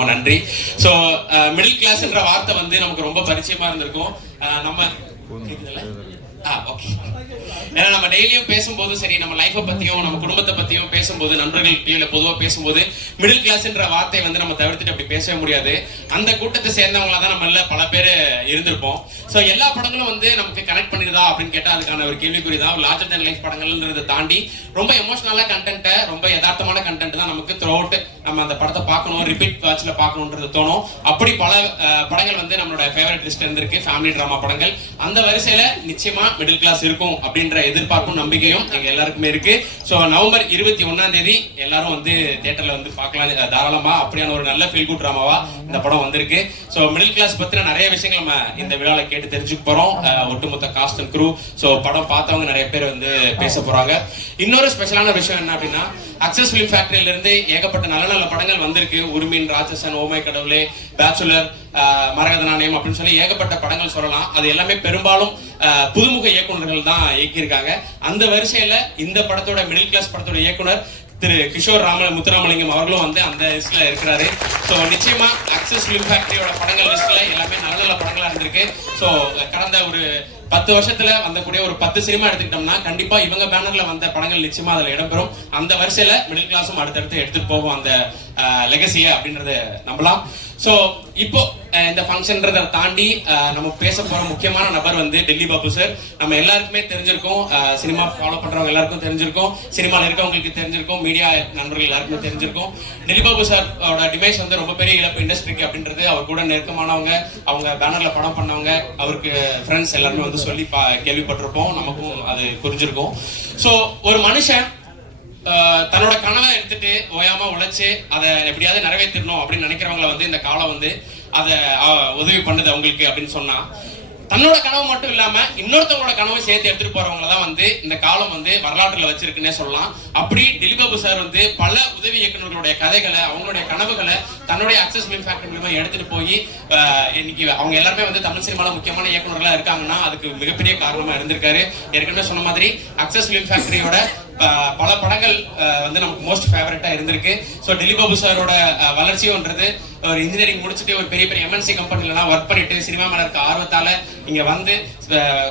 ரொம்ப நன்றி. So middle கிளாஸ்ன்ற வார்த்தை வந்து நமக்கு ரொம்ப பரிச்சயமா இருந்திருக்கும். அஹ், நம்ம Ah, ஏன்னா நம்ம டெய்லியும் பேசும்போது சரி நம்ம லைஃப்பை பத்தியும் நம்ம குடும்பத்தை பத்தியும் பேசும்போது நண்பர்கள் இல்லை பொதுவா பேசும்போது மிடில் கிளாஸ்ன்ற வார்த்தையை வந்து நம்ம தவிர்த்துட்டு அப்படி பேசவே முடியாது. அந்த கூட்டத்தை சேர்ந்தவங்களா தான் நம்மள பல பேர் இருந்திருப்போம். ஸோ எல்லா படங்களும் வந்து நமக்கு கனெக்ட் பண்ணிருதா அப்படின்னு கேட்டா அதுக்கான ஒரு கேள்விக்குறி தான். லார்ஜர் தன் லைஃப் படங்கள்ன்றதை தாண்டி ரொம்ப எமோஷனலா கண்டென்ட்டை ரொம்ப யதார்த்தமான கண்டென்ட் தான் நமக்கு த்ரூ அவுட் நம்ம அந்த படத்தை பார்க்கணும் ரிப்பீட் வாட்ச்ல பார்க்கணுன்றது தோணும். அப்படி பல படங்கள் வந்து நம்மளோட ஃபேவரட் லிஸ்ட் இருந்திருக்கு ஃபேமிலி ட்ராமா படங்கள். அந்த வரிசையில நிச்சயமா மிடில் கிளாஸ் இருக்கும் அப்படின்ற எதிர்பார்ப்பும் நம்பிக்கையும் எங்க எல்லாருக்குமே இருக்கு. ஸோ நவம்பர் இருபத்தி ஒன்னாம் தேதி எல்லாரும் வந்து தியேட்டர்ல வந்து பார்க்கலாம். தாராளமா அப்படியான ஒரு நல்ல ஃபீல் குட் டிராமாவா இந்த படம் வந்திருக்கு. ஸோ மிடில் கிளாஸ் பத்தின நிறைய விஷயங்கள் நம்ம இந்த விழாவில் கேட்டு தெரிஞ்சுக்க போறோம். ஒட்டுமொத்த காஸ்ட் அண்ட் க்ரூ ஸோ படம் பார்த்தவங்க நிறைய பேர் வந்து பேச போறாங்க. இன்னொரு ஸ்பெஷலான விஷயம் என்ன அப்படின்னா அக்சஸ் ஃபிலிம் ஃபேக்டரியில இருந்து ஏகப்பட்ட நல்ல நல்ல படங்கள் வந்திருக்கு. உரிமையின் ராட்சசன் ஓமை கடவுளே பேச்சுலர் மரகத நாணயம் அப்படின்னு சொல்லி ஏகப்பட்ட படங்கள் சொல்லலாம். அது எல்லாமே பெரும்பாலும் அஹ், புதுமுக இயக்குனர்கள் தான் இயக்கியிருக்காங்க. அந்த வரிசையில இந்த படத்தோட மிடில் கிளாஸ் படத்தோட இயக்குனர் திரு கிஷோர் ராம முத்துராமலிங்கம் அவர்களும் வந்து அந்த லிஸ்ட்ல இருக்கிறாரு. ஸோ நிச்சயமா அக்சஸ் ஃபிலிம் ஃபேக்டரியோட படங்கள் லிஸ்ட்ல எல்லாமே நல்ல நல்ல படங்களா இருந்திருக்கு. ஸோ கடந்த ஒரு பத்து வருஷத்துல வந்தக்கூடிய ஒரு பத்து சினிமா எடுத்துக்கிட்டோம்னா கண்டிப்பா இவங்க பேனர்ல வந்த படங்கள் நிச்சயமா அதுல இடம்பெறும். அந்த வரிசையில மிடில் கிளாஸும் அடுத்தடுத்து எடுத்துட்டு போகும் அந்த லெகசிய அப்படின்றத நம்பலாம். ஸோ இப்போ இந்த ஃபங்க்ஷன்றதை தாண்டி நம்ம பேச போற முக்கியமான நபர் வந்து டெல்லி பாபு சார் நம்ம எல்லாருக்குமே தெரிஞ்சிருக்கோம். சினிமா ஃபாலோ பண்றவங்க எல்லாருக்கும் தெரிஞ்சிருக்கும். சினிமாவில் இருக்கவங்களுக்கு தெரிஞ்சிருக்கும். மீடியா நண்பர்கள் எல்லாருக்குமே தெரிஞ்சிருக்கும். டெல்லி பாபு சாரோட டிவைஸ் வந்து ரொம்ப பெரிய இழப்பு இண்டஸ்ட்ரிக்கு அப்படின்றது அவர் கூட நெருக்கமானவங்க அவங்க பேனர்ல படம் பண்ணவங்க அவருக்கு ஃப்ரெண்ட்ஸ் எல்லாருமே வந்து சொல்லி பா- கேள்விப்பட்டிருப்போம். நமக்கும் அது புரிஞ்சிருக்கும். ஸோ ஒரு மனுஷன் ஆஹ் தன்னோட கனவை எடுத்துட்டு ஓயாம உழைச்சு அதை எப்படியாவது நிறைவேற்றணும் அப்படின்னு நினைக்கிறவங்கள வந்து இந்த காலம் வந்து அதை உதவி பண்ணுது அவங்களுக்கு அப்படின்னு சொன்னா தன்னோட கனவு மட்டும் இல்லாம இன்னொருத்தவங்களோட கனவை சேர்த்து எடுத்துட்டு போறவங்க தான் வந்து இந்த காலம் வந்து வரலாற்றுல வச்சிருக்குன்னே சொல்லலாம். அப்படி டிலிபாபு சார் வந்து பல உதவி இயக்குநர்களுடைய கதைகளை அவங்களுடைய கனவுகளை தன்னுடைய அக்சஸ் ஃபிலிம் ஃபேக்டரி மூலமா எடுத்துட்டு போய் இன்னைக்கு அவங்க எல்லாருமே வந்து தமிழ் சினிமால முக்கியமான இயக்குநர்களா இருக்காங்கன்னா அதுக்கு மிகப்பெரிய காரணமா இருந்திருக்காரு. ஏற்கனவே சொன்ன மாதிரி அக்சஸ் ஃபிலிம் ஃபேக்டரியோட பல படங்கள் வந்து நமக்கு மோஸ்ட் ஃபேவரட்டாக இருந்திருக்கு. ஸோ டெல்லி பாபு சாரோட அஹ், வளர்ச்சியோன்றது ஒரு இன்ஜினியரிங் முடிச்சுட்டு ஒரு பெரிய பெரிய எம்என்சி கம்பெனிலலாம் ஒர்க் பண்ணிட்டு சினிமா மேலே இருக்க ஆர்வத்தால் இங்கே வந்து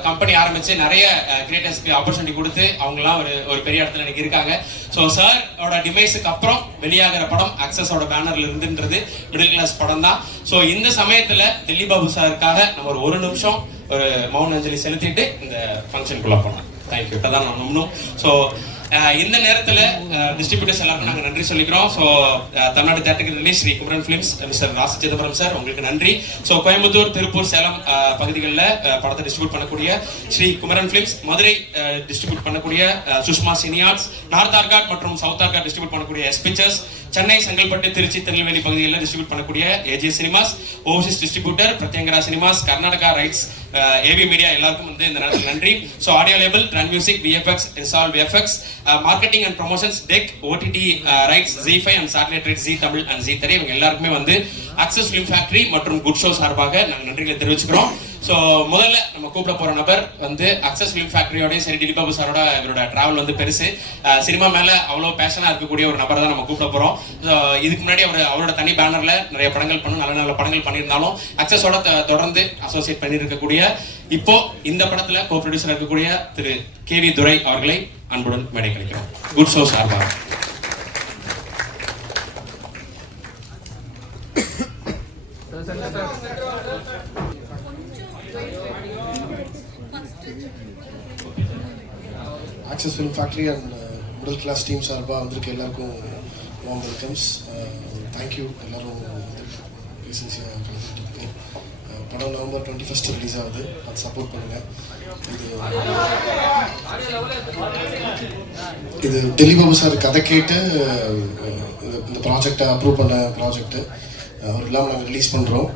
கம்பெனி ஆரம்பிச்சு நிறைய கிரியேட்டர்ஸ்க்கு ஆப்பர்ச்சுனிட்டி கொடுத்து அவங்கலாம் ஒரு ஒரு பெரிய இடத்துல இன்னைக்கு இருக்காங்க. ஸோ சாரோட டிமைஸுக்கு அப்புறம் வெளியாகிற படம் அக்சஸோட பேனர்ல இருந்துன்றது மிடில் கிளாஸ் படம் தான். ஸோ இந்த சமயத்தில் டெல்லி பாபு சாருக்காக நம்ம ஒரு ஒரு நிமிஷம் ஒரு மௌன அஞ்சலி செலுத்திட்டு இந்த ஃபங்க்ஷனுக்குள்ளே போனோம் தேங்க்யூ அதான் நான் நம்பணும். ஸோ இந்த நேரத்துல டிஸ்ட்ரிபியூட்டர்ஸ் எல்லாருக்கும் நாங்க நன்றி சொல்லிக்கிறோம். ஸோ தமிழ்நாடு தேட்டருக்கு release Sri Kumaran films mister Rasi Chidambaram sir உங்களுக்கு நன்றி. ஸோ கோயம்புத்தூர் திருப்பூர் சேலம் பகுதிகளில் படத்தை டிஸ்ட்ரிபியூட் பண்ணக்கூடிய ஸ்ரீ குமரன் ஃபிலிம்ஸ் மதுரை டிஸ்ட்ரிபியூட் பண்ணக்கூடிய Sushma cine arts north Arcot மற்றும் சவுத் ஆர்காட் டிஸ்ட்ரிபியூட் பண்ணக்கூடிய எஸ் பிக்சர்ஸ் சென்னை செங்கல்பட்டு திருச்சி திருநெல்வேலி பகுதிகளில் டிஸ்ட்ரிபியூட் பண்ணக்கூடிய AJ cinemas overseas distributor Prathyangira cinemas Karnataka rights AV media எல்லாருக்கும் வந்து இந்த நேரத்தில் நன்றி. So audio label trend music VFX install VFX marketing and promotions tech OTT rights Zee five and satellite right Zee Tamil and Zee Thirai இவங்க எல்லாருக்குமே வந்து access film factory மற்றும் good show சார்பாக நாங்கள் நன்றிகளை தெரிவிச்சுக்கிறோம். ஸோ முதல்ல நம்ம கூப்பிட போற நபர் வந்து அக்சஸ் ஃபிலிம் ஃபேக்டரியோடய சரி டிலிபாபு சாரோட இவரோட டிராவல் வந்து பெருசு. சினிமா மேல அவ்வளோ பேஷனாக இருக்கக்கூடிய ஒரு நபர் தான் நம்ம கூப்பிட போறோம். ஸோ இதுக்கு முன்னாடி அவர் அவரோட தனி பேனர்ல நிறைய படங்கள் பண்ண நல்ல நல்ல படங்கள் பண்ணியிருந்தாலும் அக்சஸோட தொடர்ந்து அசோசியேட் பண்ணியிருக்கக்கூடிய இப்போ இந்த படத்துல கோ ப்ரொடியூசர் இருக்கக்கூடிய திரு கே வி துரை அவர்களை அன்புடன் மேடை கிடைக்கிறோம் குட் ஷோ சார்பாக. Access film factory and middle class team சார்பாக வந்திருக்க எல்லாருக்கும் வார்ம் வெல்கம்ஸ் தேங்க்யூ எல்லாரும் வந்து பேசின்ஸியாக படம் நவம்பர் டுவெண்ட்டி ஃபஸ்ட்டு ரிலீஸ் ஆகுது. அது சப்போர்ட் பண்ணுங்கள் இது இது டெல்லி பாபு சார் கதை கேட்டு இந்த- இந்த ப்ராஜெக்டை அப்ரூவ் பண்ண ப்ராஜெக்ட்டு அவர் இல்லாமல் நாங்கள் ரிலீஸ் பண்ணுறோம்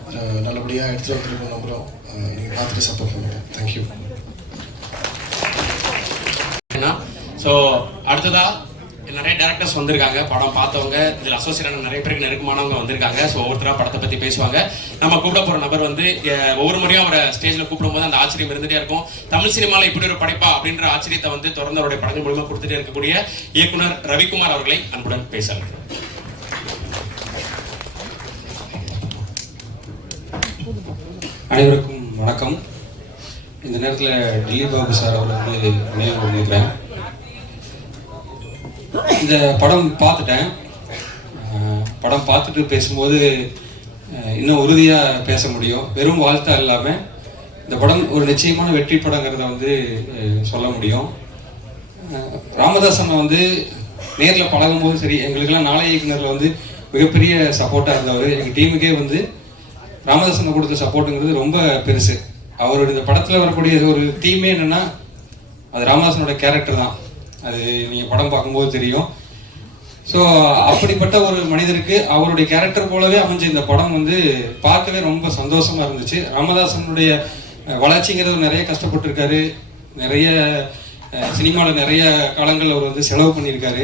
நல்லபடியாக எடுத்துகிட்டு வந்துருக்கோம் நம்புகிறோம் நீங்கள் பார்த்துட்டு சப்போர்ட் பண்ணுங்கள் தேங்க்யூ ஸோ அடுத்ததா நிறைய டேரக்டர்ஸ் வந்திருக்காங்க. படம் பார்த்தவங்க இதில் அசோசியேட் நிறைய பேருக்கு நெருக்கமானவங்க வந்திருக்காங்க. ஸோ ஒவ்வொருத்தரா படத்தை பற்றி பேசுவாங்க. நம்ம கூப்பிட போகிற நபர் வந்து ஒவ்வொரு முறையும் அவரை ஸ்டேஜில் கூப்பிடும்போது அந்த ஆச்சரியம் இருந்துகிட்டே இருக்கும். தமிழ் சினிமாவில் இப்படி ஒரு படைப்பா அப்படின்ற ஆச்சரியத்தை வந்து தொடர்ந்து அவருடைய படங்கள் மூலமாக கொடுத்துட்டே இருக்கக்கூடிய இயக்குனர் ரவிக்குமார் அவர்களை அன்புடன் பேச அனைவருக்கும் வணக்கம். இந்த நேரத்தில் டில்லி பாபு சார் அவரை வந்து நினைவு பண்ணிக்கிறேன் இந்த படம் பார்த்துட்டேன். படம் பார்த்துட்டு பேசும்போது இன்னும் உறுதியாக பேச முடியும். வெறும் வாழ்த்தா இல்லாமல் இந்த படம் ஒரு நிச்சயமான வெற்றி படங்கிறத வந்து சொல்ல முடியும். ராமதாசன் வந்து நேரில் பழகும்போது சரி எங்களுக்கெல்லாம் நாளை இயக்குனரில் வந்து மிகப்பெரிய சப்போர்ட்டாக இருந்தவர். எங்கள் டீமுக்கே வந்து ராமதாசனை கொடுத்த சப்போர்ட்டுங்கிறது ரொம்ப பெருசு. அவருடைய இந்த படத்தில் வரக்கூடிய ஒரு தீமே என்னென்னா அது ராமதாசனோட கேரக்டர் தான். அது நீங்கள் படம் பார்க்கும்போது தெரியும். ஸோ அப்படிப்பட்ட ஒரு மனிதருக்கு அவருடைய கேரக்டர் போலவே அமைஞ்ச இந்த படம் வந்து பார்க்கவே ரொம்ப சந்தோஷமாக இருந்துச்சு. ராமதாசனுடைய வளர்ச்சிங்கிறது நிறைய கஷ்டப்பட்டிருக்காரு. நிறைய சினிமாவில் நிறைய காலங்கள் அவர் வந்து செலவு பண்ணியிருக்காரு.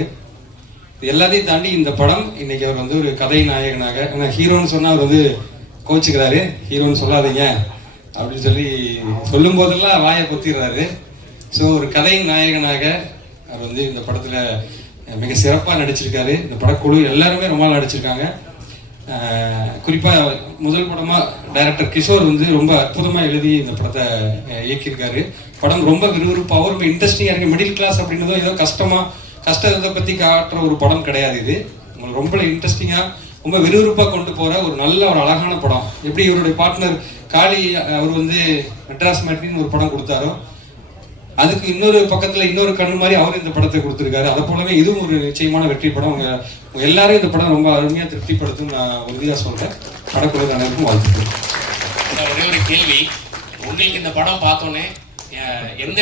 எல்லாத்தையும் தாண்டி இந்த படம் இன்னைக்கு அவர் வந்து ஒரு கதை நாயகனாக ஏன்னா ஹீரோன்னு சொன்னால் அவர் வந்து கோச்சுக்கிறாரு. ஹீரோன்னு சொல்லாதீங்க. அப்படின்னு சொல்லி சொல்லும் போதெல்லாம் வாயை கொத்திடுறாரு. ஸோ ஒரு கதையின் நாயகனாக அவர் வந்து இந்த படத்தில் மிக சிறப்பாக நடிச்சிருக்காரு. இந்த படக்குழு எல்லாருமே ரொம்ப நடிச்சிருக்காங்க. குறிப்பாக முதல் படமாக டைரக்டர் கிஷோர் வந்து ரொம்ப அற்புதமாக எழுதி இந்த படத்தை இயக்கியிருக்காரு. படம் ரொம்ப விறுவிறுப்பாகவும் ரொம்ப இன்ட்ரெஸ்டிங்காக இருக்குது மிடில் கிளாஸ் அப்படின்றதும் ஏதோ கஷ்டமாக கஷ்டத்தை பற்றி காட்டுற ஒரு படம் கிடையாது இது. உங்களுக்கு ரொம்ப இன்ட்ரெஸ்டிங்காக ரொம்ப விறுவிறுப்பாக கொண்டு போகிற ஒரு நல்ல ஒரு அழகான படம். எப்படி இவருடைய பார்ட்னர் காளி அவர் வந்து மெட்ராஸ் மேட்ரின்னு ஒரு படம் கொடுத்தாரோ அதுக்கு இன்னொரு பக்கத்துல இன்னொரு கண்ணு மாதிரி அவர் இந்த படத்தை கொடுத்திருக்காரு. அதை போலவே இதுவும் ஒரு நிச்சயமான வெற்றி படம். உங்க உங்க எல்லாரும் இந்த படம் ரொம்ப அருமையா திருப்திப்படுத்தும் நான் உறுதியா சொல்றேன். படக்குழு அனைவருக்கும் வாழ்த்துக்கள். சார், ஒரே ஒரு கேள்வி. உங்களுக்கு இந்த படம் பார்த்தோன்னே எந்த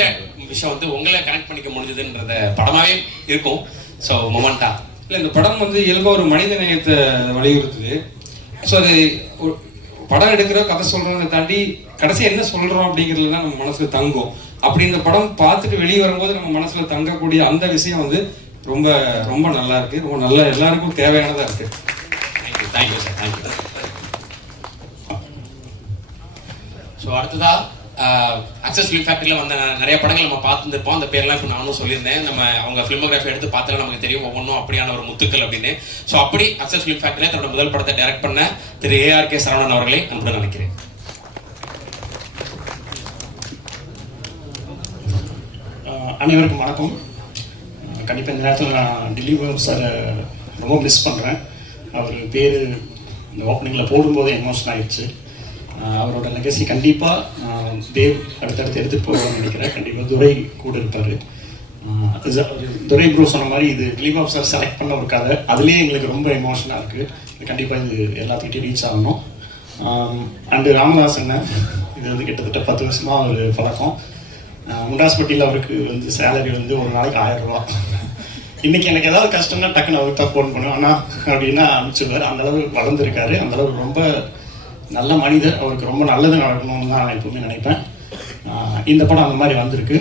விஷயம் வந்து உங்களை கனெக்ட் பண்ணிக்க முடிஞ்சதுன்றத படமாவே இருக்கும். ஸோ மொமெண்டா இல்ல இந்த படம் வந்து இயல்பா ஒரு மனித நேயத்தை வலியுறுத்துது. ஸோ அது படம் எடுக்கிற கதை சொல்கிறோம் தாண்டி கடைசி என்ன சொல்கிறோம் அப்படிங்கிறது தான் நம்ம மனசில் தங்கும். அப்படி இந்த படம் பார்த்துட்டு வெளியே வரும்போது நம்ம மனசில் தங்கக்கூடிய அந்த விஷயம் வந்து ரொம்ப ரொம்ப நல்லா இருக்குது ரொம்ப நல்லா எல்லாருக்கும் தேவையானதாக இருக்குது thank you thank you sir thank you so அடுத்ததா? அக்சஸ் ஃபிலிம் ஃபேக்டரியில் வந்த நிறைய படங்கள் நம்ம பார்த்துருப்போம் அந்த பேர்லாம் இப்போ நானும் சொல்லியிருந்தேன். நம்ம அவங்க ஃபிலிமோகிராஃபி எடுத்து பார்த்தாலும் நமக்கு தெரியும் ஒவ்வொன்றும் அப்படியான ஒரு முத்துக்கள் அப்படின்னு. ஸோ அப்படி அக்சஸ் ஃபிலிம் ஃபேக்டரியில் தன்னோட முதல் படத்தை டைரக்ட் பண்ண திரு ஏஆர் கே சரவணன் அவர்களை அன்புடன் நினைக்கிறேன் அனைவருக்கும் வணக்கம். கண்டிப்பாக இந்த நேரத்தில் நான் டெல்லி சார் சாரை ரொம்ப மிஸ் பண்ணுறேன் அவர் பேர் இந்த ஓப்பனிங்கில் போடும்போது எமோஷன் ஆகிடுச்சு அவரோட லெகசி கண்டிப்பாக தேவ் அடுத்தடுத்து எடுத்துகிட்டு போகணும்னு நினைக்கிறேன். கண்டிப்பாக துரை கூட இருப்பார். துரை ப்ரோ சொன்ன மாதிரி இது டெல்லி ஆஃப் சார் செலக்ட் பண்ண ஒரு கதை. அதுலேயே எங்களுக்கு ரொம்ப எமோஷனாக இருக்குது கண்டிப்பாக இது எல்லாத்துக்கிட்டையும் ரீச் ஆகணும். அண்டு ராமதாசன் இது வந்து கிட்டத்தட்ட பத்து வருஷமாக ஒரு பழக்கம். முண்டாஸ்பட்டியில் அவருக்கு வந்து சேலரி வந்து ஒரு நாளைக்கு ஆயிரம் ரூபா. இன்னைக்கு எனக்கு ஏதாவது கஷ்டம்னா டக்குன்னு அவருக்கு தான் ஃபோன் பண்ணுவேன். ஆனால் அப்படின்னா அனுப்பிச்சிடுவார். அந்தளவு வளர்ந்துருக்காரு. அந்தளவு ரொம்ப நல்ல மனிதர் அவருக்கு ரொம்ப நல்லது நடக்கணும்னு தான் நான் எப்பவுமே நினைப்பேன். இந்த படம் அந்த மாதிரி வந்திருக்கு.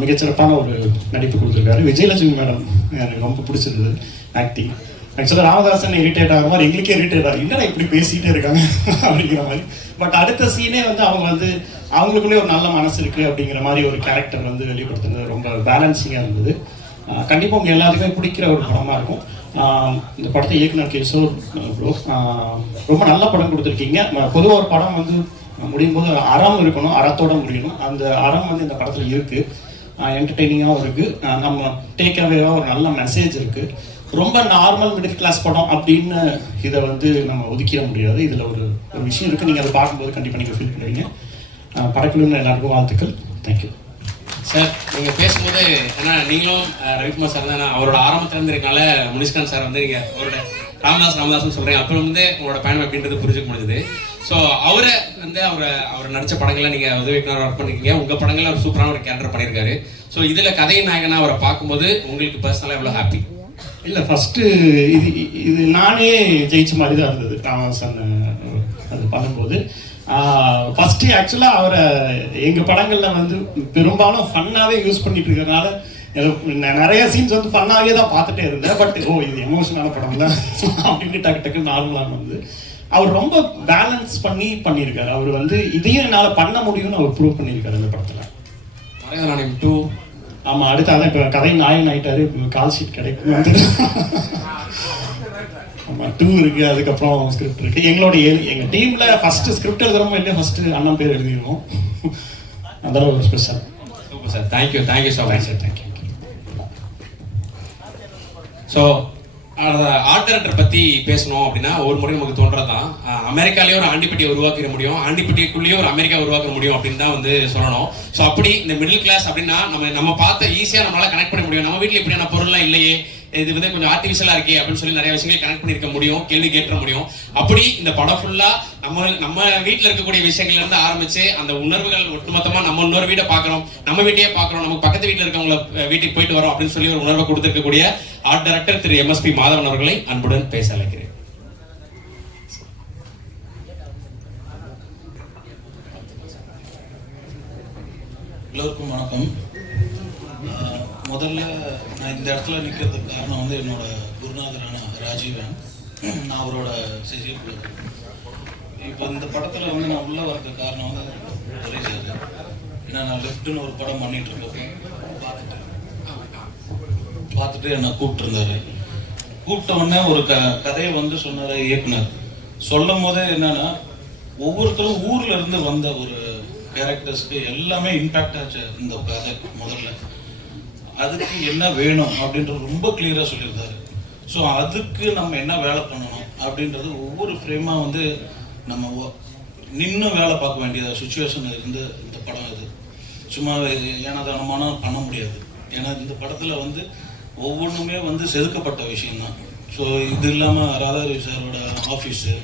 மிகச்சிறப்பான ஒரு நடிப்பு கொடுத்துருக்காரு. விஜயலட்சுமி மேடம் எனக்கு ரொம்ப பிடிச்சிருந்தது ஆக்டிங் ஆக்சுவலாக ராமதாசன் இரிட்டேட் ஆகிற மாதிரி எங்களுக்கே இரிட்டேட் ஆகும் என்னடா இப்படி பேசிகிட்டே இருக்காங்க? அப்படிங்கிற மாதிரி. பட் அடுத்த சீனே வந்து அவங்க வந்து அவங்களுக்குள்ளே ஒரு நல்ல மனசு இருக்குது அப்படிங்கிற மாதிரி ஒரு கேரக்டர் வந்து வெளிப்படுத்துனது ரொம்ப பேலன்சிங்காக இருந்தது. கண்டிப்பாக உங்கள் எல்லாத்துக்குமே பிடிக்கிற ஒரு படமாக இருக்கும். இந்த படத்தை இயக்குனர் கிஷோர் ப்ரோ ரொம்ப நல்ல படம் கொடுத்துருக்கீங்க. பொதுவாக ஒரு படம் வந்து முடியும் போது அறம் இருக்கணும் அறத்தோட முடியணும். அந்த அறம் வந்து இந்த படத்தில் இருக்குது என்டர்டெய்னிங்காகவும் இருக்குது நம்ம டேக் அவேவாக ஒரு நல்ல மெசேஜ் இருக்குது ரொம்ப நார்மல் மிடில் கிளாஸ் படம் அப்படின்னு இதை வந்து நம்ம ஒதுக்கிட முடியாது. இதில் ஒரு ஒரு விஷயம் இருக்குது நீங்கள் அதை பார்க்கும்போது கண்டிப்பாக நீங்கள் ஃபீல் பண்ணுவீங்க. ஆஹ் எல்லாருக்கும் வாழ்த்துக்கள். தேங்க்யூ சார் நீங்கள் பேசும்போது ஏன்னா நீங்களும் ரவிக்குமார் சார் தான்? அவரோட ஆரம்பத்துலேருந்து இருக்கனால முனிஷ்காந்த் சார் வந்து நீங்கள் அவரோட ராமதாஸ் ராமதாஸ்னு சொல்கிறீங்க அப்புறம் வந்து உங்களோட பயணம் அப்படின்றது புரிஞ்சுக்க முடிஞ்சுது. ஸோ அவரை வந்து அவரை அவர் நடிச்ச படங்களை நீங்க உதவிக்குனர் ஒர்க் பண்ணிருக்கீங்க. உங்கள் படங்கள்ல அவர் சூப்பரான ஒரு கேரக்டர் பண்ணியிருக்காரு ஸோ இதில் கதை நாயகனாக அவரை பார்க்கும்போது உங்களுக்கு பர்சனலா எவ்வளவு ஹாப்பி இல்லை ஃபஸ்ட்டு இது இது நானே ஜெயிச்ச மாதிரி தான் இருந்தது. ராமதாஸ் அந்த அது பண்ணும்போது. ஃபர்ஸ்ட் ஆக்சுவலா அவரை எங்க படங்கள்ல வந்து பெரும்பாலும் ஃபன்னாவே யூஸ் பண்ணிட்டு எனக்கு ந- நிறைய சீன்ஸ் வந்து ஃபன்னாவே தான் பார்த்துட்டே இருந்தேன். பட் ஓ இது எமோஷனான படம் தான். அப்படின்னு டக்கு டக்கு நார்மலாக வந்து. அவர் ரொம்ப பேலன்ஸ் பண்ணி பண்ணியிருக்காரு. அவர் வந்து இதையும் என்னால் பண்ண முடியும்னு அவர் ப்ரூவ் பண்ணியிருக்காரு இந்த படத்துல. மறைவதானம் டூ ஆமா அடுத்து அதான் இப்ப கதை நாயன் ஆயிட்டாரு. இப்ப கால் ஷீட் கிடைக்கும். ஆமாம் டூ இருக்கு அதுக்கப்புறம் ஸ்கிரிப்ட் இருக்கு. எங்களோட ஏ- எங்க டீம்ல ஃபர்ஸ்ட் ஸ்கிரிப்ட் எழுதுறோமோ இல்லையா ஃபர்ஸ்ட் அண்ணன் பேர் எழுதிடுவோம் அதெல்லாம் ஒரு special super sir thank you thank you so much sir thank you so art director பத்தி பேசணும் அப்படின்னா ஒரு முறை நமக்கு தோன்றதான் அஹ், அமெரிக்காலயே ஒரு ஆண்டிப்பட்டியை உருவாக்கிட முடியும். ஆண்டிப்பட்டிக்குள்ளேயே ஒரு அமெரிக்கா உருவாக்க முடியும் அப்படின்னு தான் வந்து சொல்லணும். ஸோ அப்படி இந்த மிடில் கிளாஸ் அப்படின்னா நம்ம நம்ம பார்த்த ஈஸியா நம்மளால கனெக்ட் பண்ண முடியும். நம்ம வீட்டில் இப்படியான பொருள்லாம் இல்லையே. இது வந்து கொஞ்சம் ஆர்டிஃபிஷியலா இருக்கே அப்படின்னு சொல்லி நிறைய விஷயங்கள் கனெக்ட் பண்ணிருக்க முடியும் கேள்வி கேட்ட முடியும். அப்படி இந்த படம் ஃபுல்லா நம்ம நம்ம வீட்டில் இருக்கக்கூடிய விஷயங்கள்ல இருந்து ஆரம்பிச்சு அந்த உணர்வுகள் ஒட்டுமொத்தமா நம்ம இன்னொரு வீட்டை பாக்குறோம் நம்ம வீட்டையே பாக்குறோம் நம்ம பக்கத்து வீட்டில் இருக்கவங்கள வீட்டுக்கு போயிட்டு வரோம் அப்படின்னு சொல்லி ஒரு உணர்வை கொடுத்திருக்கக்கூடிய ஆர்ட் டைரக்டர் திரு எம்எஸ்பி மாதவன் அவர்களை அன்புடன் பேச அழைக்கிறேன். எல்லோருக்கும் வணக்கம். முதல்ல இந்த இடத்துல நிற்கிறதுக்கு காரணம் வந்து என்னோட குருநாதரான ராஜீவன். நான் அவரோட சிசிய இப்போ இந்த படத்தில் வந்து நான் உள்ளே வரது காரணம் வந்து ஒரே சார் ஏன்னா நான் லெஃப்ட்னு ஒரு படம் பண்ணிட்டு இருக்கேன் பார்த்துட்டு பார்த்துட்டு என்னை கூப்பிட்டுருந்தாரு. கூப்பிட்ட உடனே ஒரு க கதையை வந்து சொன்னார் இயக்குனர். சொல்லும் போதே என்னன்னா ஒவ்வொருத்தரும் ஊர்ல இருந்து வந்த ஒரு கேரக்டர்ஸ்க்கு எல்லாமே இம்பாக்ட் ஆச்சு இந்த கதை முதல்ல. அதுக்கு என்ன வேணும் அப்படின்றது ரொம்ப கிளியராக சொல்லியிருந்தாரு. ஸோ அதுக்கு நம்ம என்ன வேலை பண்ணணும் அப்படின்றது ஒவ்வொரு ஃப்ரேமாக வந்து நம்ம நின்று வேலை பார்க்க வேண்டிய சுச்சுவேஷன் இருந்து இந்த படம் இது. சும்மா ஏனதானமான பண்ண முடியாது. ஏன்னா இந்த படத்தில் வந்து ஒவ்வொன்றுமே வந்து செதுக்கப்பட்ட விஷயம்தான். ஸோ இது இல்லாமல் ராதாரவி சாரோட ஆஃபீஸு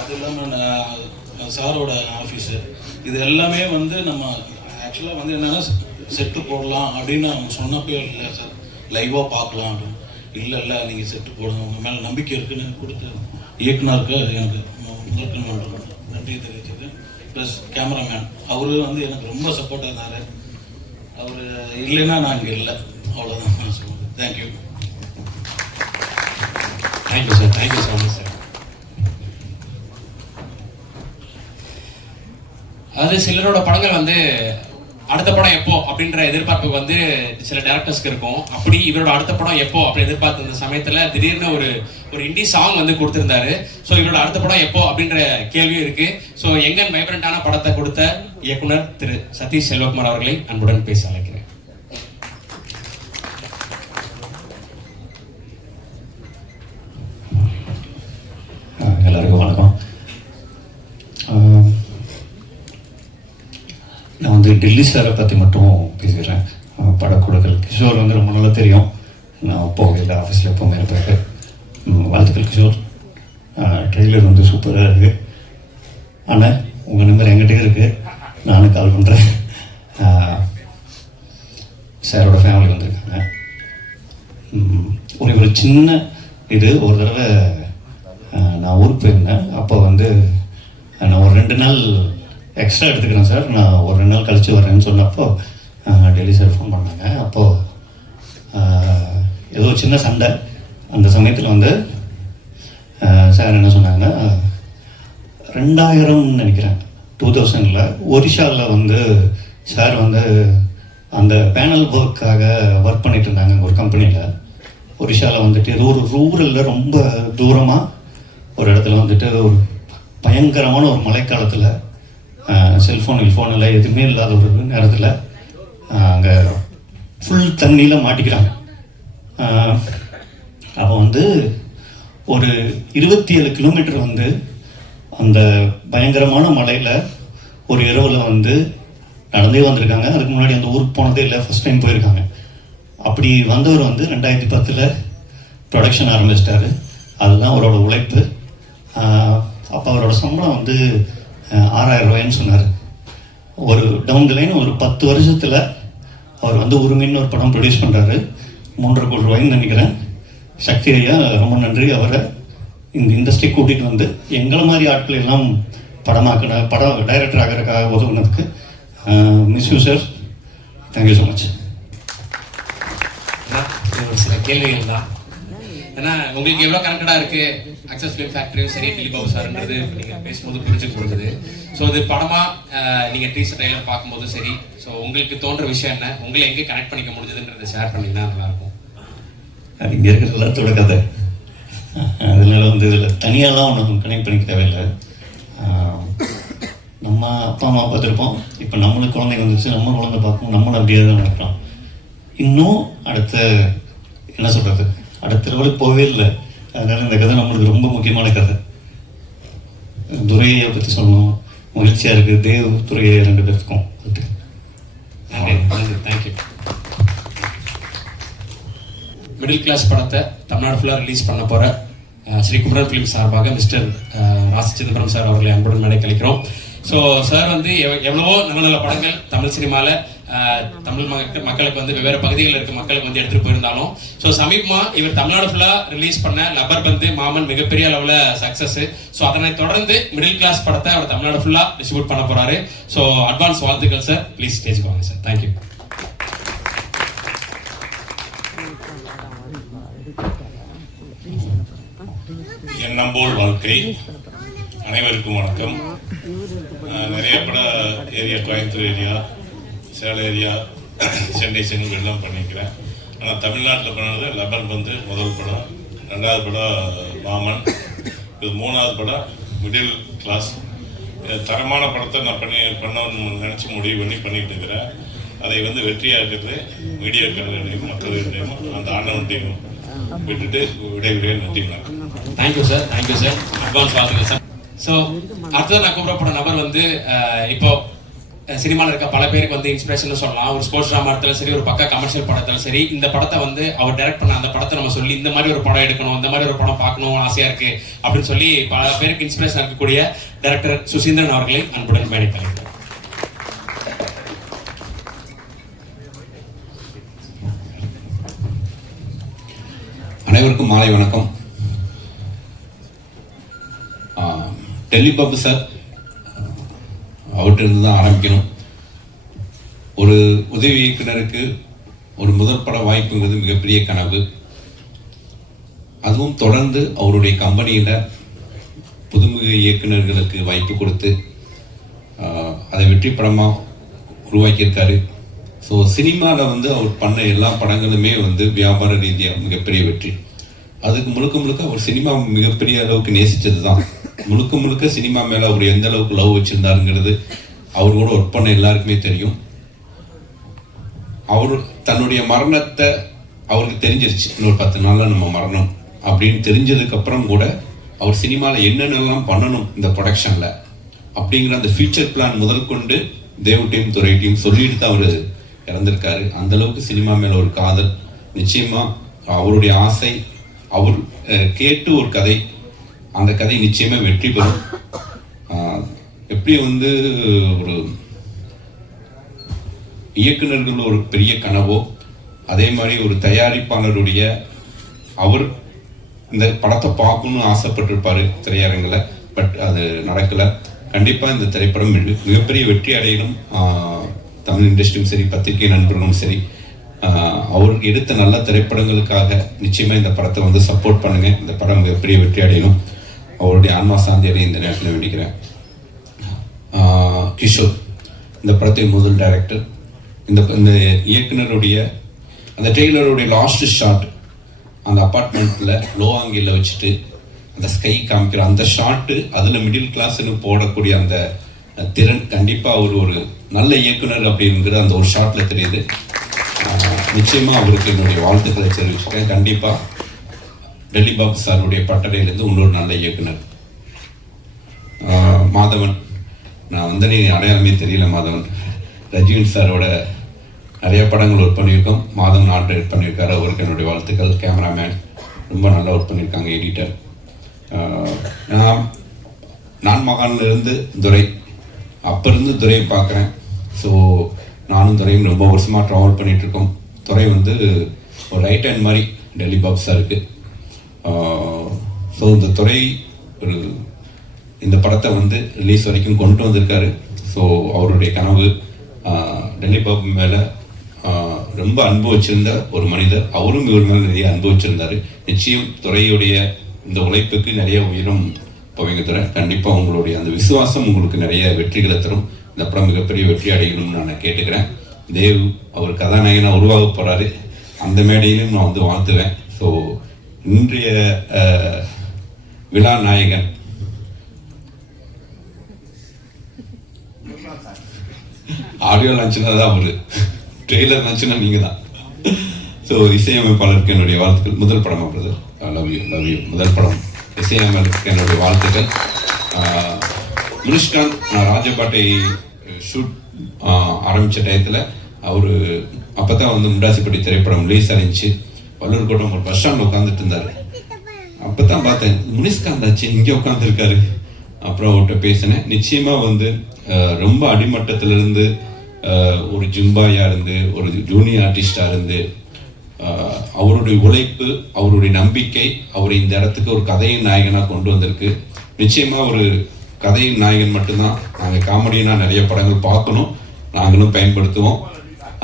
அது இல்லாமல் சாரோட ஆஃபீஸு இது எல்லாமே வந்து நம்ம ஆக்சுவலாக வந்து என்னென்னா செட்டு போடலாம் அப்படின்னு அவங்க சொன்னப்போ இல்லை சார் லைவாக பார்க்கலாம் அப்படின்னு. இல்லை இல்லை நீங்கள் செட்டு போடுங்க. உங்கள் மேலே நம்பிக்கை இருக்குன்னு கொடுத்து இயக்குனருக்கு எனக்கு மு- முதற்கண் நன்றி நன்றி தெரிவிச்சது ப்ளஸ் கேமராமேன் அவரு வந்து எனக்கு ரொம்ப சப்போர்ட்டாக இருந்தார் அவர் இல்லைன்னா நான் இங்கே இல்லை. அவ்வளோதான் நான் சொல்லுவேன் thank you thank you sir thank you so much sir அதாவது சிலரோட படங்கள் வந்து அடுத்த படம் எப்போ அப்படின்ற எதிர்பார்ப்பு வந்து சில டேரக்டர்ஸ்க்கு இருக்கும். அப்படி இவரோட அடுத்த படம் எப்போ அப்படி எதிர்பார்த்து இந்த சமயத்துல திடீர்னு ஒரு ஒரு இண்டி சாங் வந்து கொடுத்திருந்தாரு. ஸோ இவரோட அடுத்த படம் எப்போ அப்படின்ற கேள்வியும் இருக்கு. ஸோ எங்கன் வைப்ரண்டான படத்தை கொடுத்த இயக்குனர் திரு சதீஷ் செல்வகுமார் அவர்களை அன்புடன் பேச அழைக்கிறேன். டெல்லி சாரை பற்றி மட்டும் பேசுகிறேன். ஆஹ் கிஷோர் வந்து ரொம்ப நல்லா தெரியும். நான் போகல ஆஃபீஸில் எப்போவுமே இருப்பாரு வாழ்த்துக்கள் கிஷோர். ட்ரெய்லர் வந்து சூப்பராக இருக்குது ஆனால் உங்கள் நம்பர் எங்கிட்டே இருக்குது நானும் கால் பண்ணுறேன் சாரோட ஃபேமிலி வந்திருக்காங்க. ஒரு ஒரு சின்ன இது ஒரு தடவை நான் ஊருக்கு போயிருந்தேன். அப்போ வந்து நான் ஒரு ரெண்டு நாள் எக்ஸ்ட்ரா எடுத்துக்கிறேன் சார். நான் ஒரு ரெண்டு நாள் கழித்து வரேன்னு சொன்னப்போ டெல்லி சார் ஃபோன் பண்ணாங்க. அப்போது ஏதோ சின்ன சண்டை. அந்த சமயத்தில் வந்து சார் என்ன சொன்னாங்க? ரெண்டாயிரம்னு நினைக்கிறேன். டூ தௌசண்டில் ஒரிஷாவில் வந்து சார் வந்து அந்த பேனல் ஒர்க்காக ஒர்க் பண்ணிட்டு இருந்தாங்க ஒரு கம்பெனியில் ஒரிஷாவில் வந்துட்டு ஏதோ ஒரு ரூரலில் ரொம்ப தூரமாக ஒரு இடத்துல வந்துட்டு ஒரு பயங்கரமான ஒரு மழைக்காலத்தில் செல்ஃபோன் ஃபோன் இல்லை எதுவுமே இல்லாத ஒரு நேரத்தில் அங்கே ஃபுல் தண்ணியில் மாட்டிக்கிறாங்க. அப்போ வந்து ஒரு இருபத்தி ஏழு கிலோமீட்டர் வந்து அந்த பயங்கரமான மலையில் ஒரு இரவில் வந்து நடந்தே வந்திருக்காங்க. அதுக்கு முன்னாடி அந்த ஊருக்கு போனதே இல்லை ஃபர்ஸ்ட் டைம் போயிருக்காங்க. அப்படி வந்தவர் வந்து ரெண்டாயிரத்தி பத்தில் ப்ரொடக்ஷன் ஆரம்பிச்சிட்டாரு. அதுதான் அவரோட உழைப்பு. அப்போ அவரோட சம்பளம் வந்து ஆறாயிரம் ரூபாய்ன்னு சொன்னார். ஒரு டவுன் தி லைன் ஒரு பத்து வருஷத்தில் அவர் வந்து உரிமைன்னு ஒரு படம் ப்ரொடியூஸ் பண்ணுறாரு மூன்றரை கோடி ரூபாய்ன்னு நினைக்கிறேன். சக்தி ஐயா ரொம்ப நன்றி. அவரை இந்த இண்டஸ்ட்ரி கூட்டிகிட்டு வந்து எங்களை மாதிரி ஆட்கள் எல்லாம் படமாக்கின படம் டைரக்டர் ஆகிறதுக்காக உதவுனதுக்கு miss you sir thank you so much ஒரு சில கேள்விகள் தான். ஏன்னா உங்களுக்கு எவ்வளவு கனெக்டடா இருக்கு? அக்சஸ் ஃபிலிம் ஃபேக்டரியும் சரி திலீப் பாபு சார்ன்றது இப்ப நீங்க பேசும்போது புரிஞ்சு கொடுக்குது ஸோ இது படமா நீங்கள் நீங்க டீசர் ட்ரைலர் பார்க்கும்போது சரி. ஸோ உங்களுக்கு தோன்ற விஷயம் என்ன? உங்களை எங்கே கனெக்ட் பண்ணிக்க முடிஞ்சதுன்றதை ஷேர் பண்ணீங்கன்னா நல்லா இருக்கும் அது இங்கே இருக்கிற எல்லாத்தோட கதை. அதனால வந்து இதில் தனியாலாம் ஒன்றும் கனெக்ட் பண்ணிக்க தேவையில்லை. நம்ம அப்பா அம்மா பார்த்துருப்போம். இப்போ நம்மளுக்கு குழந்தைங்க வந்துச்சு நம்ம குழந்தை பார்ப்போம் நம்மளும் அப்படியே தான் நடக்கிறோம் இன்னும் அடுத்த என்ன சொல்கிறது அடுத்த லெவலுக்கு போகவே இல்லை. அதனால் இந்த கதை நம்மளுக்கு ரொம்ப முக்கியமான கதை. துரையை பற்றி சொல்லணும். மகிழ்ச்சியாக இருக்குது தேவ் துறையை ரெண்டு பேருக்கும். தேங்க்யூ மிடில் கிளாஸ் படத்தை தமிழ்நாடு ஃபுல்லாக ரிலீஸ் பண்ண போகிற ஸ்ரீ குமரன் ஃபிலிம் சார்பாக மிஸ்டர் ராசி சிதம்பரம் சார் அவர்களை அன்புடன் மேடை கழிக்கிறோம் ஸோ சார் வந்து எவ்- எவ்வளவோ நல்ல நல்ல படங்கள் தமிழ் சினிமாவில் தமிழ் மக்கள் மக்களுக்கு வந்து வெவ்வேறு பகுதிகளில் இருக்க மக்களுக்கு வந்து எடுத்துகிட்டு போயிருந்தாலும். ஸோ சமீபமாக இவர் தமிழ்நாடு ஃபுல்லாக ரிலீஸ் பண்ண லப்பர் பந்து மாமன் மிகப்பெரிய அளவில் சக்ஸஸ் ஸோ அதனை தொடர்ந்து மிடில் கிளாஸ் படத்தை அவர் தமிழ்நாடு ஃபுல்லாக டிஸ்ட்ரிபியூட் பண்ண போகிறாரு ஸோ அட்வான்ஸ் வாழ்த்துக்கள் சார் ப்ளீஸ் ஸ்டேஜ்க்கு வாங்க சார் தேங்க்யூ எண்ணம்போல் வாழ்க்கை. அனைவருக்கும் வணக்கம். நிறைய பட area Coimbatore area Salem area Chennai செங்கல் எல்லாம் பண்ணிக்கிறேன். ஆனால் தமிழ்நாட்டில் பண்ணது லெபன் வந்து முதல் படம். ரெண்டாவது படம் மாமன். இது மூணாவது படம் மிடில் கிளாஸ். தரமான படத்தை நான் பண்ணி பண்ணணும்னு நினச்சி முடிவு பண்ணி பண்ணிக்கிட்டு இருக்கிறேன். அதை வந்து வெற்றியாக்குறது மீடியாக்களிடையும் மக்களிடையும் அந்த ஆண்டவன்டையும் விட்டுட்டு விடைவிடையே நன்றி வணக்கம். Thank you sir thank you sir advance வாழ்த்துக்கள் சார். ஸோ அடுத்தது நான் கூப்பிடப்பட்ட நபர் வந்து இப்போ சினிமாவில் இருக்க பல பேருக்கு வந்து இன்ஸ்பிரேஷன் சொல்லலாம். ஒரு ஸ்போர்ட்ஸ் ட்ராமா இடத்துல சரி ஒரு பக்கா கமர்ஷியல் படத்துல சரி இந்த படத்தை வந்து அவர் டைரக்ட் பண்ண அந்த படத்தை நம்ம சொல்லி இந்த மாதிரி ஒரு படம் எடுக்கணும் இந்த மாதிரி ஒரு படம் பார்க்கணும் ஆசையா இருக்கு அப்படின்னு சொல்லி பல பேருக்கு இன்ஸ்பிரேஷன் இருக்கக்கூடிய டைரக்டர் சுசீந்திரன் அவர்களை அன்புடன் மேடை அனைவருக்கும் மாலை வணக்கம். டெல்லி பாபு சார் இருந்து தான் ஆரம்பிக்கணும். ஒரு உதவி இயக்குனருக்கு ஒரு முதல் பட வாய்ப்புங்கிறது மிகப்பெரிய கனவு. அதுவும் தொடர்ந்து அவருடைய கம்பெனியில் புதுமுக இயக்குனர்களுக்கு வாய்ப்பு கொடுத்து அதை வெற்றி படமாக உருவாக்கியிருக்காரு. ஸோ சினிமாவில் வந்து அவர் பண்ண எல்லா படங்களுமே வந்து வியாபார ரீதியாக மிகப்பெரிய வெற்றி. அதுக்கு முழுக்க முழுக்க அவர் சினிமா மிகப்பெரிய அளவுக்கு நேசித்தது தான் முழுக்க முழுக்க சினிமா மேலே அவர் எந்த அளவுக்கு லவ் வச்சிருந்தாருங்கிறது அவர் கூட ஒர்க் பண்ண எல்லாருக்குமே தெரியும். அவர் தன்னுடைய மரணத்தை அவருக்கு தெரிஞ்சிருச்சு. இன்னொரு பத்து நாளில் நம்ம மரணம் அப்படின்னு தெரிஞ்சதுக்கப்புறம் கூட அவர் சினிமாவில் என்னென்னலாம் பண்ணணும் இந்த ப்ரொடக்ஷனில் அப்படிங்கிற அந்த ஃபியூச்சர் பிளான் முதல் கொண்டு தேவ் துறையிட்டையும் சொல்லிட்டு தான் அவர் இறந்திருக்காரு. அந்தளவுக்கு சினிமா மேலே ஒரு காதல். நிச்சயமாக அவருடைய ஆசை அவர் கேட்டு ஒரு கதை. அந்த கதை நிச்சயமாக வெற்றி பெறும். எப்படி வந்து ஒரு இயக்குநர்கள் ஒரு பெரிய கனவோ அதே மாதிரி ஒரு தயாரிப்பாளருடைய அவர் இந்த படத்தை பார்க்கணும்னு ஆசைப்பட்டிருப்பாரு திரையரங்கில் பட் அது நடக்கலை. கண்டிப்பாக இந்த திரைப்படம் மிகப்பெரிய வெற்றி அடையணும். தமிழ் இண்டஸ்ட்ரியும் சரி பத்திரிகை நண்பர்களும் சரி. அவருக்கு அவர் எடுத்த நல்ல திரைப்படங்களுக்காக நிச்சயமாக இந்த படத்தை வந்து சப்போர்ட் பண்ணுங்கள் இந்த படம் மிகப்பெரிய வெற்றி அடையணும். அவருடைய ஆன்மா சாந்தி அடைய இந்த நேரத்தில் வேண்டிக்கிறேன். கிஷோர் இந்த படத்தின் முதல் டைரக்டர் இந்த இந்த இயக்குனருடைய அந்த ட்ரெய்லருடைய லாஸ்ட் ஷாட் அந்த அப்பார்ட்மெண்ட்டில் லோ ஆங்கிளில் வச்சுட்டு அந்த ஸ்கை காமிக்கிற அந்த ஷாட்டு அதில் மிடில் கிளாஸ்னு போடக்கூடிய அந்த திறன் கண்டிப்பாக அவர் ஒரு நல்ல இயக்குனர் அப்படிங்கிற அந்த ஒரு ஷாட்டில் தெரியுது. நிச்சயமாக அவருக்கு என்னுடைய வாழ்த்துக்களை தெரிவிச்சுட்டேன் கண்டிப்பாக டெல்லி பாபு சாருடைய பட்டறையிலேருந்து இன்னொரு நல்ல இயக்குனர். மாதவன் நான் வந்து நீ அடையாளமே தெரியல மாதவன். ரஜினி சாரோட நிறைய படங்கள் ஒர்க் பண்ணியிருக்கோம். மாதவன் நான் டைரக்ட் பண்ணியிருக்காரு. அவருக்கு என்னுடைய வாழ்த்துக்கள். கேமராமேன் ரொம்ப நல்லா ஒர்க் பண்ணியிருக்காங்க எடிட்டர் நான் நான் மகான்ல இருந்து துரை. அப்போ இருந்து துரையை பார்க்குறேன். ஸோ நானும் துறையும் ரொம்ப வருஷமாக ட்ராவல் பண்ணிகிட்ருக்கோம். துறை வந்து ஒரு ரைட் ஹேண்ட் மாதிரி டெல்லி பாப் இருக்குது ஸோ இந்த துறை ஒரு இந்த படத்தை வந்து ரிலீஸ் வரைக்கும் கொண்டு வந்திருக்காரு. ஸோ அவருடைய கனவு டெல்லி பாபு மேலே ரொம்ப அன்பு வச்சிருந்த ஒரு மனிதர். அவரும் இவர் மேலே நிறைய அன்பு வச்சிருந்தாரு. நிச்சயம் துறையுடைய இந்த உழைப்புக்கு நிறைய உயரம் பவிங்க துறை கண்டிப்பாக உங்களுடைய அந்த விசுவாசம் உங்களுக்கு நிறைய வெற்றிகளை தரும். இந்த படம் மிகப்பெரிய வெற்றி அடையணும்னு நான் கேட்டுக்கிறேன். தேவ் அவர் கதாநாயகனாக உருவாக போகிறாரு அந்த மேடையிலும் நான் வந்து வாழ்த்துவேன். ஸோ இன்றைய விழா நாயகன் ஆடியோ லான்ச்னா தான் அவரு. ட்ரெய்லர் லான்ச்னா நீங்க தான். ஸோ இசையமைப்பாளருக்கு என்னுடைய வாழ்த்துக்கள். முதல் படமா brother love you love you முதல் படம். இசையமைப்பாளருக்கு என்னுடைய வாழ்த்துக்கள். முனிஷ்காந்த் நான் ராஜபாட்டை ஷூட் ஆரம்பித்த டயத்தில் அவர் அப்போ தான் வந்து முண்டாசிப்பட்டி திரைப்படம் ரிலீஸ் ஆயிருந்துச்சு வல்லூர் கோட்டம் ஒரு பஸ் ஸ்டாண்டில் உட்காந்துட்டு இருந்தார். அப்போ தான் பார்த்தேன் முனிஷ்காந்த் ஆச்சு இங்கே உட்காந்துருக்காரு அப்புறம் அவர்கிட்ட பேசினேன். நிச்சயமாக வந்து ரொம்ப அடிமட்டத்திலிருந்து இருந்து ஒரு ஜிம்பாயாக இருந்து ஒரு ஜூனியர் ஆர்டிஸ்டாக இருந்து அவருடைய உழைப்பு அவருடைய நம்பிக்கை அவர் இந்த இடத்துக்கு ஒரு கதையின் நாயகனாக கொண்டு வந்திருக்கு. நிச்சயமாக ஒரு கதையின் நாயகன் மட்டும்தான். நாங்கள் காமெடினா நிறைய படங்கள் பார்க்கணும். நாங்களும் பயன்படுத்துவோம்.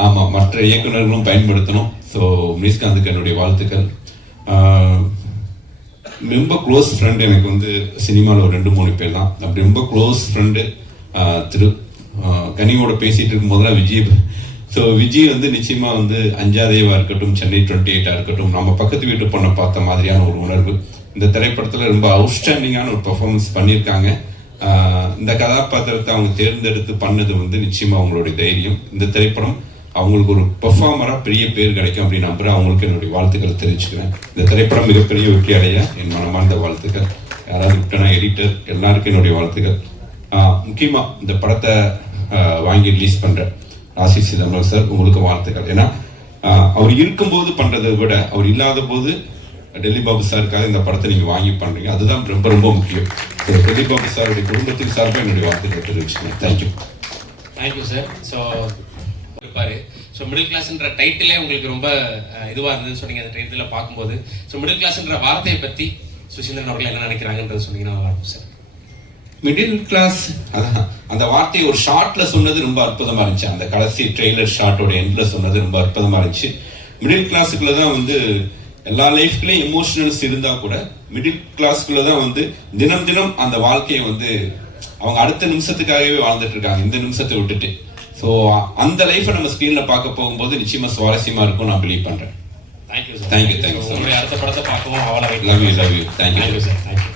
ஆமாம் மற்ற இயக்குனர்களும் பயன்படுத்தணும். ஸோ முனிஷ்காந்துக்கு என்னுடைய வாழ்த்துக்கள். ரொம்ப க்ளோஸ் ஃப்ரெண்டு எனக்கு வந்து சினிமாவில் ஒரு ரெண்டு மூணு பேர் தான். அப்படி ரொம்ப க்ளோஸ் ஃப்ரெண்டு திரு கனிவோட பேசிகிட்டு இருக்கும் போதெல்லாம் விஜய் ஸோ விஜய் வந்து நிச்சயமாக வந்து அஞ்சாதேவா இருக்கட்டும் சென்னை டுவெண்ட்டி எயிட்டாக இருக்கட்டும் நம்ம பக்கத்து வீட்டு பொண்ணை பார்த்த மாதிரியான ஒரு உணர்வு. இந்த திரைப்படத்தில் ரொம்ப அவுட்ஸ்டாண்டிங்கான ஒரு பர்ஃபார்மன்ஸ் பண்ணியிருக்காங்க. இந்த கதாபாத்திரத்தை அவங்க தேர்ந்தெடுத்து பண்ணது வந்து நிச்சயமாக அவங்களுடைய தைரியம். இந்த திரைப்படம் அவங்களுக்கு ஒரு பெர்ஃபார்மராக பெரிய பேர் கிடைக்கும் அப்படின்னு நம்புறேன். அவங்களுக்கு என்னுடைய வாழ்த்துக்கள் தெரிவிச்சுக்கிறேன். இந்த திரைப்படம் மிகப்பெரிய வெற்றி அடைய என் மனமார்ந்த வாழ்த்துக்கள். யாராவது விட்டனா எடிட்டர் எல்லாருக்கும் என்னுடைய வாழ்த்துக்கள். முக்கியமாக இந்த படத்தை வாங்கி ரிலீஸ் பண்ணுற ராசி சிதம்பரம் சார் உங்களுக்கு வாழ்த்துக்கள். ஏன்னா அவர் இருக்கும்போது பண்ணுறதை விட அவர் இல்லாத போது டெல்லி பாபு சாருக்காக இந்த படத்தை நீங்கள் வாங்கி பண்ணுறீங்க அதுதான் ரொம்ப ரொம்ப முக்கியம். So, டெல்லி பாபு சாருடைய குடும்பத்தின் சார்பாக என்னுடைய வாழ்த்துக்கள் தெரிவிச்சுக்கிறேன். Thank you thank you sir so இருப்பார் ஸோ மிடில் கிளாஸ்ன்ற டைட்டிலே உங்களுக்கு ரொம்ப இதுவாக இருந்ததுன்னு சொன்னீங்க. அந்த டைட்டில் பார்க்கும்போது ஸோ மிடில் கிளாஸ்ன்ற வார்த்தையை பற்றி சுசீந்திரன் அவர்கள் என்ன நினைக்கிறாங்கன்றது சொன்னீங்கன்னா நல்லாயிருக்கும் சார் மிடில் கிளாஸ் அதான் அந்த வார்த்தையை ஒரு ஷார்ட்ல சொன்னது ரொம்ப அற்புதமா இருந்துச்சு. அந்த கடைசி ட்ரெய்லர் ஷார்ட்டோட எண்ட்ல சொன்னது ரொம்ப அற்புதமா இருந்துச்சு. மிடில் கிளாஸுக்குள்ள தான் வந்து எல்லா லைஃப்லயும் எமோஷனல்ஸ் இருந்தா கூட மிடில் கிளாஸ்க்குள்ள தான் வந்து தினம் தினம் அந்த வாழ்க்கையை வந்து அவங்க அடுத்த நிமிஷத்துக்காகவே வாழ்ந்துட்டு இருக்காங்க. இந்த நிமிஷத்தை விட்டுட்டு. ஸோ அந்த லைஃப்பை நம்ம ஸ்க்ரீன்ல பார்க்க போகும்போது நிச்சயமா சுவாரஸ்யமா இருக்கும் நான் பிலீவ் பண்றேன். தேங்க்யூ சார் so உங்களுடைய much. அடுத்த படத்தை பார்க்கவும் அவளை love you love you thank you thank you sir thank you